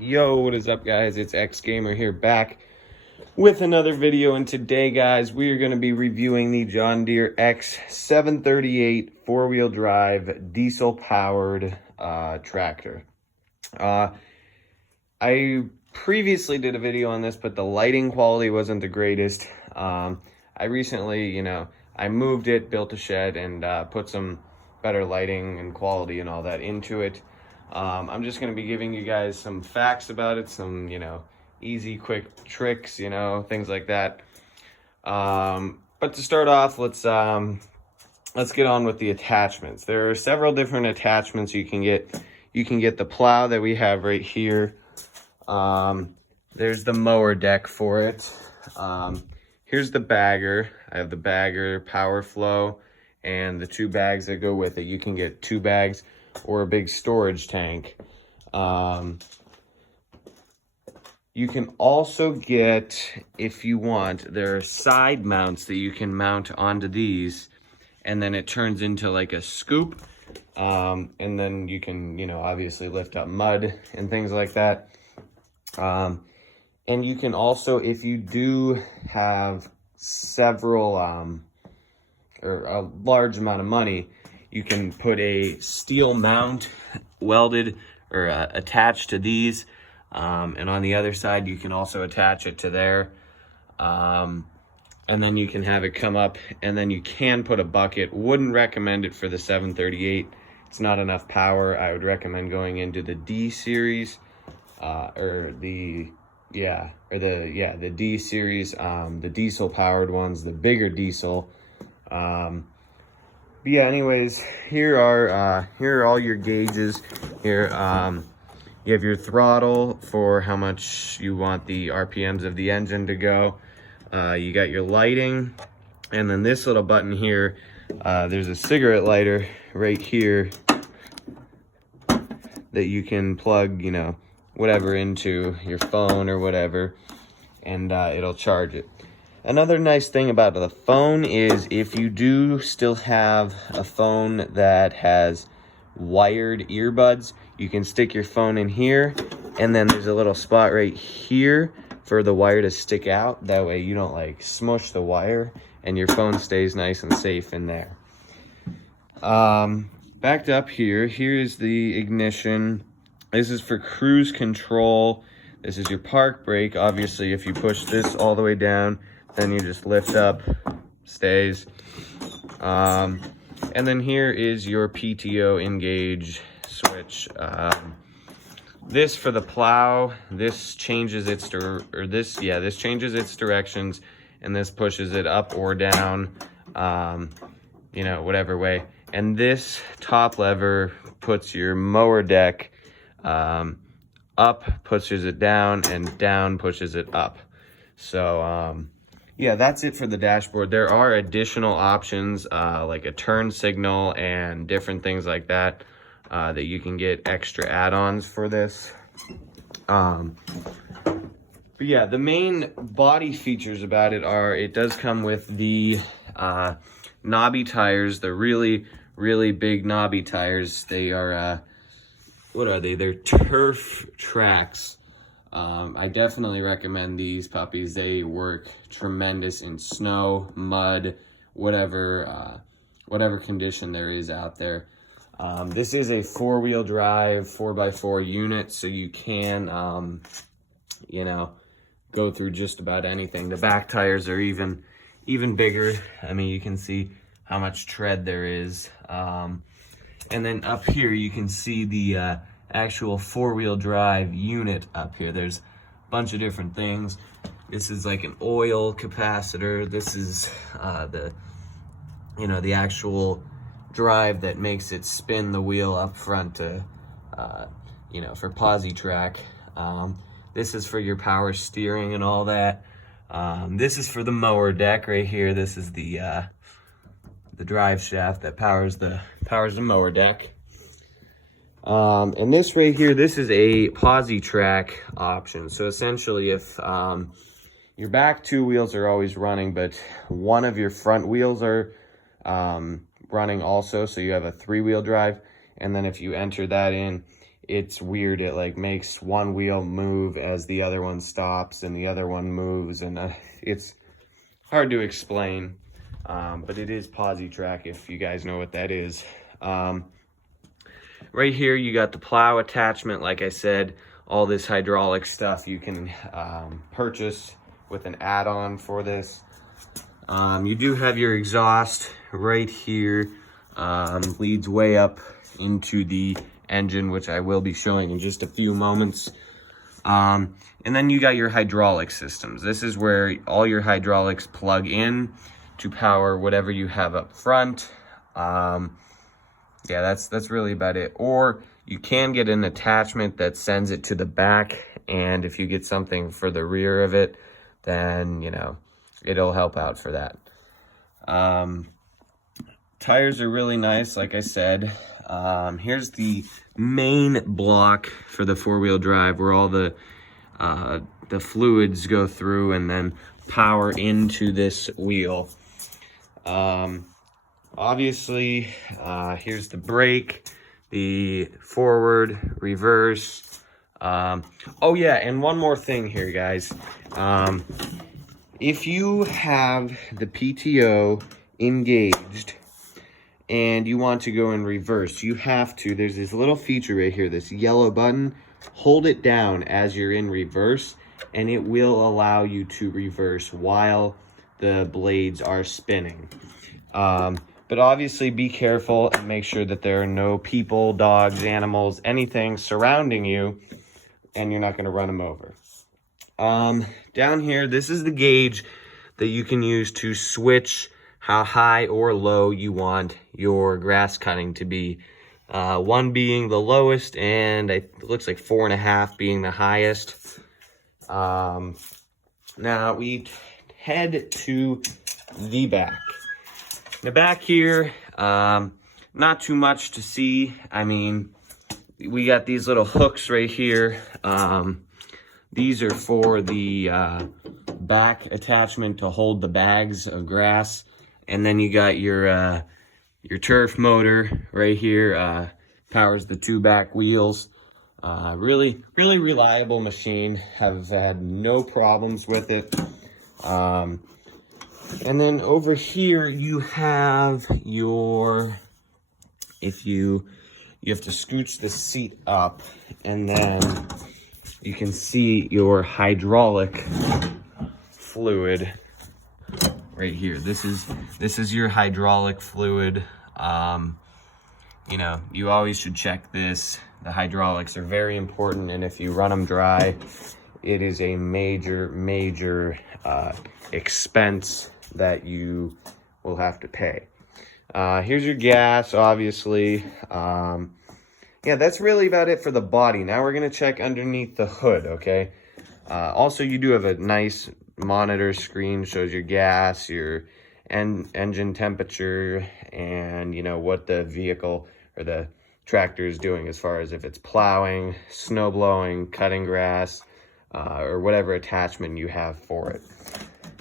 Yo, what is up, guys? It's X Gamer here, back with another video, and today, guys, we are going to be reviewing the John Deere X738 four-wheel drive diesel powered tractor. I previously did a video on this, but the lighting quality wasn't the greatest. I recently, I moved it, built a shed, and put some better lighting and quality and all that into it. I'm just going to be giving you guys some facts about it, some, easy, quick tricks, things like that. But to start off, let's get on with the attachments. There are several different attachments you can get. You can get the plow that we have right here. There's the mower deck for it. Here's the bagger. I have the bagger, power flow, and the two bags that go with it. You can get two bags or a big storage tank. You can also get, if you want, there are side mounts that you can mount onto these, and then it turns into like a scoop, and then you can, obviously lift up mud and things like that. And you can also, if you do have several, or a large amount of money, you can put a steel mount welded or attached to these. And on the other side, you can also attach it to there. And then you can have it come up, and then you can put a bucket. Wouldn't recommend it for the 738. It's not enough power. I would recommend going into the D series, the D series, the diesel powered ones, the bigger diesel. But yeah, anyways, here are all your gauges. Here, you have your throttle for how much you want the RPMs of the engine to go. You got your lighting, and then this little button here, there's a cigarette lighter right here that you can plug, whatever into your phone or whatever, and it'll charge it. Another nice thing about the phone is if you do still have a phone that has wired earbuds, you can stick your phone in here, and then there's a little spot right here for the wire to stick out. That way you don't like smush the wire, and your phone stays nice and safe in there. Backed up here's the ignition. This is for cruise control. This is your park brake. Obviously, if you push this all the way down, then you just lift up, stays. And then here is your PTO engage switch. This for the plow, this changes its this changes its directions, and this pushes it up or down, whatever way. And this top lever puts your mower deck up, pushes it down, and down pushes it up. So yeah, that's it for the dashboard. There are additional options like a turn signal and different things like that that you can get extra add-ons for this. But yeah, the main body features about it are, it does come with the knobby tires, the really, really big knobby tires. They are, what are they? They're Turf Tracks. I definitely recommend these puppies. They work tremendous in snow, mud, whatever condition there is out there. This is a four-wheel drive 4x4 unit, so you can, go through just about anything. The back tires are even bigger. I mean, you can see how much tread there is. And then up here, you can see the actual four-wheel drive unit up here. There's a bunch of different things. This is like an oil capacitor. This is the actual drive that makes it spin the wheel up front to for posi track. This is for your power steering and all that. This is for the mower deck right here. This is the drive shaft that powers the mower deck. And this right here, this is a posi track option. So essentially, if your back two wheels are always running, but one of your front wheels are running also, so you have a three-wheel drive, and then if you enter that in, it's weird. It like makes one wheel move as the other one stops and the other one moves, and it's hard to explain. But it is PosiTrack, if you guys know what that is. Right here you got the plow attachment. Like I said, all this hydraulic stuff you can purchase with an add-on for this. You do have your exhaust right here, leads way up into the engine, which I will be showing in just a few moments. And then you got your hydraulic systems. This is where all your hydraulics plug in to power whatever you have up front. Yeah, that's really about it. Or you can get an attachment that sends it to the back, and if you get something for the rear of it, then, you know, it'll help out for that. Tires are really nice, like I said. Here's the main block for the four-wheel drive, where all the fluids go through and then power into this wheel. Obviously, here's the brake, the forward, reverse. Oh yeah, and one more thing here, guys. If you have the PTO engaged and you want to go in reverse, you have to, there's this little feature right here, this yellow button. Hold it down as you're in reverse, and it will allow you to reverse while the blades are spinning. But obviously be careful and make sure that there are no people, dogs, animals, anything surrounding you, and you're not going to run them over. Down here, this is the gauge that you can use to switch how high or low you want your grass cutting to be. 1 being the lowest, and it looks like 4.5 being the highest. Now we head to the back. The back here, not too much to see. I mean, we got these little hooks right here. These are for the back attachment to hold the bags of grass. And then you got your turf motor right here, powers the 2 back wheels. Really reliable machine. Have had no problems with it. And then over here you have your, you have to scooch the seat up, and then you can see your hydraulic fluid right here. This is your hydraulic fluid. You know, you always should check this. The hydraulics are very important, and if you run them dry, it is a major expense that you will have to pay. Here's your gas, obviously. Yeah, that's really about it for the body. Now we're gonna check underneath the hood, okay? Also, you do have a nice monitor screen, shows your gas, your engine temperature, and you know what the vehicle or the tractor is doing as far as if it's plowing, snow blowing, cutting grass, or whatever attachment you have for it.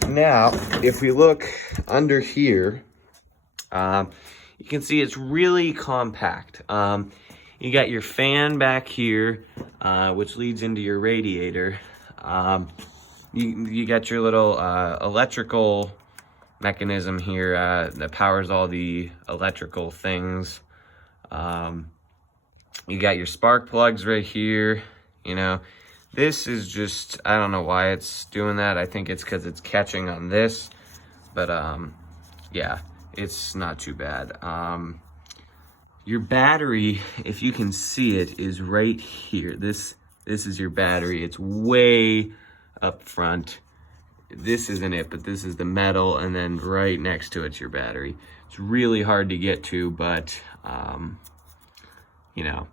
Now, if we look under here, you can see it's really compact. You got your fan back here, which leads into your radiator. You got your little electrical mechanism here that powers all the electrical things. You got your spark plugs right here. You know, this is just, I don't know why it's doing that. I think it's because it's catching on this, but yeah, it's not too bad. Your battery, if you can see it, is right here. This is your battery. It's way up front. This isn't it, but this is the metal, and then right next to it's your battery. It's really hard to get to, but you know,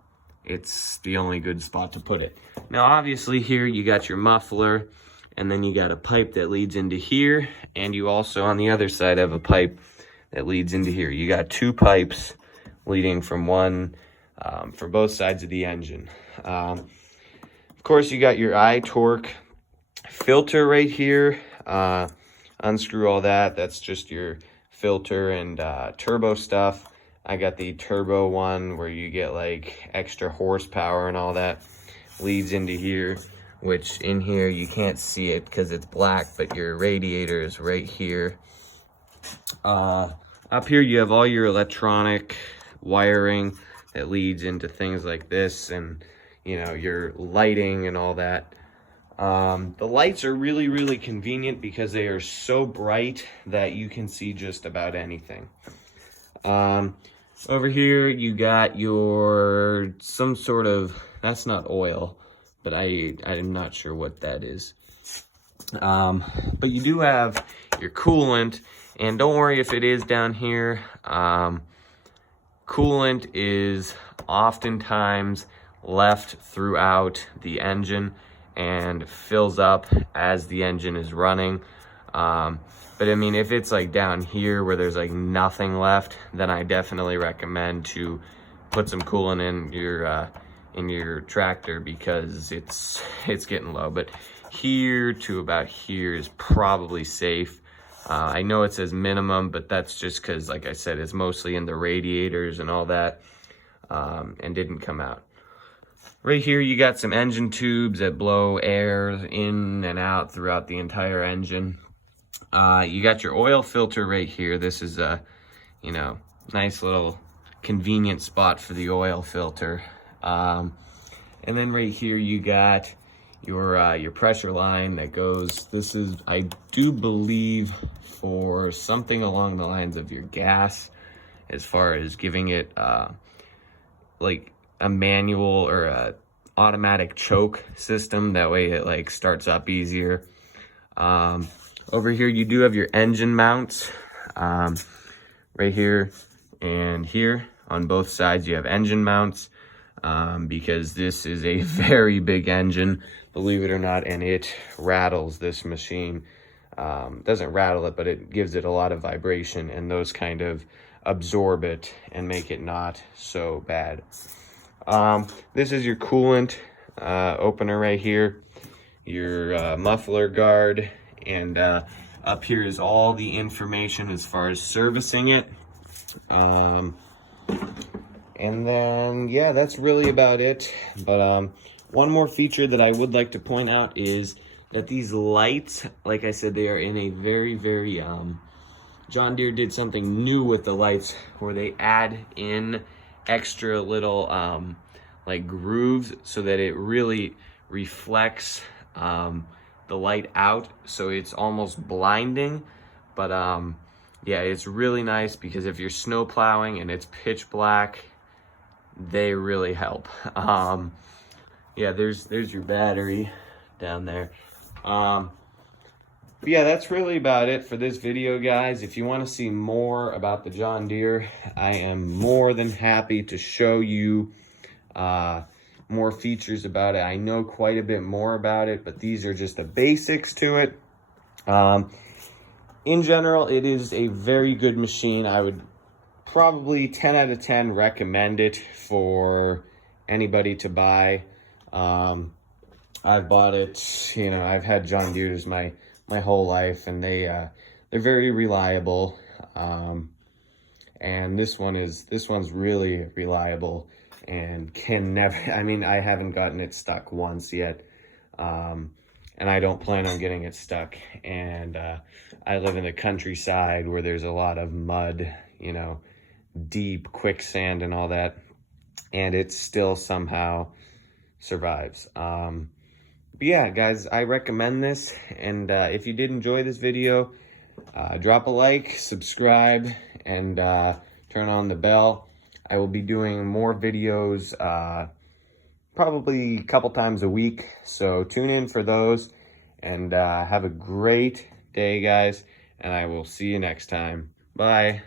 it's the only good spot to put it. Now, obviously here you got your muffler, and then you got a pipe that leads into here, and you also on the other side have a pipe that leads into here. You got 2 pipes leading from one, for both sides of the engine. Of course, you got your iTorque filter right here. Unscrew all that. That's just your filter and turbo stuff. I got the turbo one where you get like extra horsepower and all that. Leads into here, which in here you can't see it because it's black, but your radiator is right here. Up here you have all your electronic wiring that leads into things like this, and you know, your lighting and all that. The lights are really convenient because they are so bright that you can see just about anything. Over here you got your some sort of, that's not oil, but I'm not sure what that is. But you do have your coolant, and don't worry if it is down here. Coolant is oftentimes left throughout the engine and fills up as the engine is running. But I mean, if it's like down here where there's like nothing left, then I definitely recommend to put some coolant in your tractor, because it's getting low. But here to about here is probably safe. I know it says minimum, but that's just because, like I said, it's mostly in the radiators and all that, and didn't come out. Right here, you got some engine tubes that blow air in and out throughout the entire engine. You got your oil filter right here. This is a, you know, nice little convenient spot for the oil filter. And then right here, you got your pressure line that goes, this is, I do believe, for something along the lines of your gas, as far as giving it like a manual or a automatic choke system. That way it like starts up easier. Over here you do have your engine mounts, right here and here on both sides. You have engine mounts, because this is a very big engine, believe it or not, and it rattles this machine. Doesn't rattle it, but it gives it a lot of vibration, and those kind of absorb it and make it not so bad. This is your coolant opener right here, your muffler guard, and up here is all the information as far as servicing it. And then, yeah, that's really about it. But one more feature that I would like to point out is that these lights, like I said, they are in a very John Deere did something new with the lights where they add in extra little like grooves so that it really reflects the light out, so it's almost blinding. But yeah, it's really nice, because if you're snow plowing and it's pitch black, they really help. Yeah, there's your battery down there. But yeah, that's really about it for this video, guys. If you want to see more about the John Deere, I am more than happy to show you more features about it. I know quite a bit more about it, but these are just the basics to it. In general, it is a very good machine. I would probably 10 out of 10 recommend it for anybody to buy. I've bought it, you know, I've had John Deere's my whole life, and they're very reliable. And this one's really reliable and can never, I mean, I haven't gotten it stuck once yet. And I don't plan on getting it stuck. And I live in the countryside where there's a lot of mud, you know, deep quicksand and all that, and it still somehow survives. But yeah, guys, I recommend this. And if you did enjoy this video, drop a like, subscribe, and turn on the bell. I will be doing more videos probably a couple times a week, so tune in for those. And have a great day, guys, and I will see you next time. Bye.